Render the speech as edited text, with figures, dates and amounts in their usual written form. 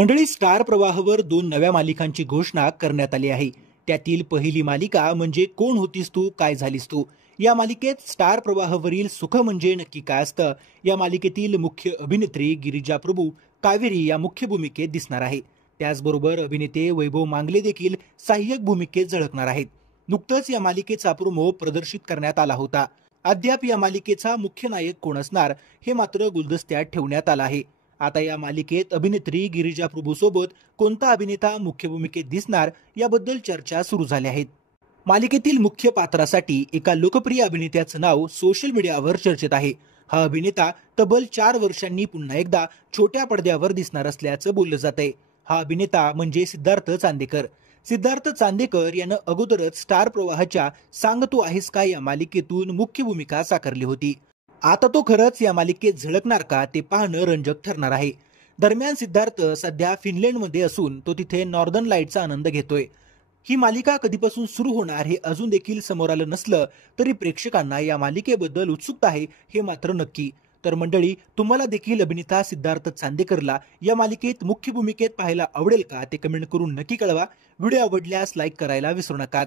मंडळी, स्टार प्रवाहावर 2 नव्या मालिकांची घोषणा करण्यात आली आहे. त्यातील पहिली मालिका म्हणजे कोण होतीस तू काय झालीस तू. या मालिकेत स्टार प्रवाहावरील सुख म्हणजे नक्की काय असतं, या मालिकेतील मुख्य अभिनेत्री गिरिजा प्रभू कावेरी या मुख्य भूमिकेत दिसणार आहे. त्याचबरोबर अभिनेते वैभव मांगले देखील सहाय्यक भूमिकेत झळकणार आहेत. नुकतंच या मालिकेचा प्रोमो प्रदर्शित करण्यात आला होता. अद्याप या मालिकेचा मुख्य नायक कोण असणार हे मात्र गुलदस्त्यात ठेवण्यात आलं आहे. आता या मालिकेत अभिनेत्री गिरिजा प्रभू सोबत कोणता अभिनेता मुख्य भूमिकेत दिसणार याबद्दल चर्चा सुरू झाल्या आहेत. मालिकेतील मुख्य पात्रासाठी एका लोकप्रिय अभिनेत्याचं नाव सोशल मीडियावर चर्चेत आहे. हा अभिनेता तब्बल 4 वर्षांनी पुन्हा एकदा छोट्या पडद्यावर दिसणार असल्याचं बोललं जात आहे. हा अभिनेता म्हणजे सिद्धार्थ चांदेकर. सिद्धार्थ चांदेकर यानं अगोदरच स्टार प्रवाहाच्या सांग तू आहेस का या मालिकेतून मुख्य भूमिका साकारली होती. आता तो खरंच या मालिकेत झळकणार का ते पाहणं रंजक ठरणार आहे. दरम्यान सिद्धार्थ सध्या फिनलँडमध्ये असून तो तिथे नॉर्दर्न लाईटचा आनंद घेतोय. ही मालिका कधीपासून सुरू होणार हे अजून देखील समोर आलं नसलं तरी प्रेक्षकांना या मालिकेबद्दल उत्सुकता आहे हे मात्र नक्की. तर मंडळी, तुम्हाला देखील अभिनेता सिद्धार्थ चांदेकरला या मालिकेत मुख्य भूमिकेत पाहायला आवडेल का ते कमेंट करून नक्की कळवा. व्हिडिओ आवडल्यास लाईक करायला विसरू नका.